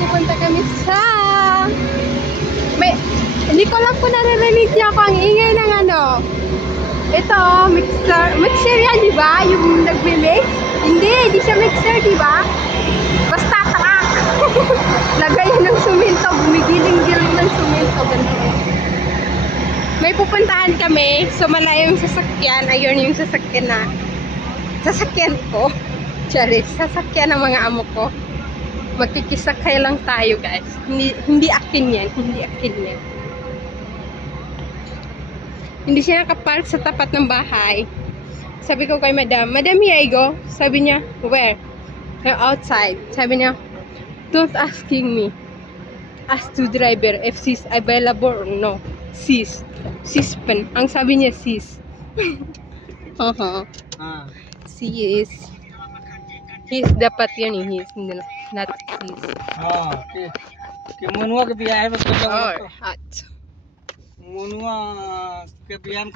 pupunta kami sa... Hindi ko lang po naririnig niya ako ang ingay ng ano. Ito, mixer. Mixer yan, di ba? Yung nagme-mix. Hindi siya mixer, di ba? Basta truck. Lagay ng suminto, gumigiling-giling ng suminto. Ganun. May pupuntahan kami, so malayo yung sasakyan. Ayun yung sasakyan na. Sasakyan ko. Charis, sasakyan ng mga amo ko. Magkikisakay lang tayo, guys. Hindi akin yan. Hindi akin yan. Hindi siya nakapark sa tapat ng bahay. Sabi ko kay madam, Madam, here I go. Sabi niya, where? Outside. Sabi niya, don't asking me. Ask to driver if she's available or no. Sis. Sis pen. Ang sabi niya, sis. Sis. His dapat yan eh. His, not his. Okay. Kemunuwa ke biaya betul. Oh, hot. Kemunuwa ke biaya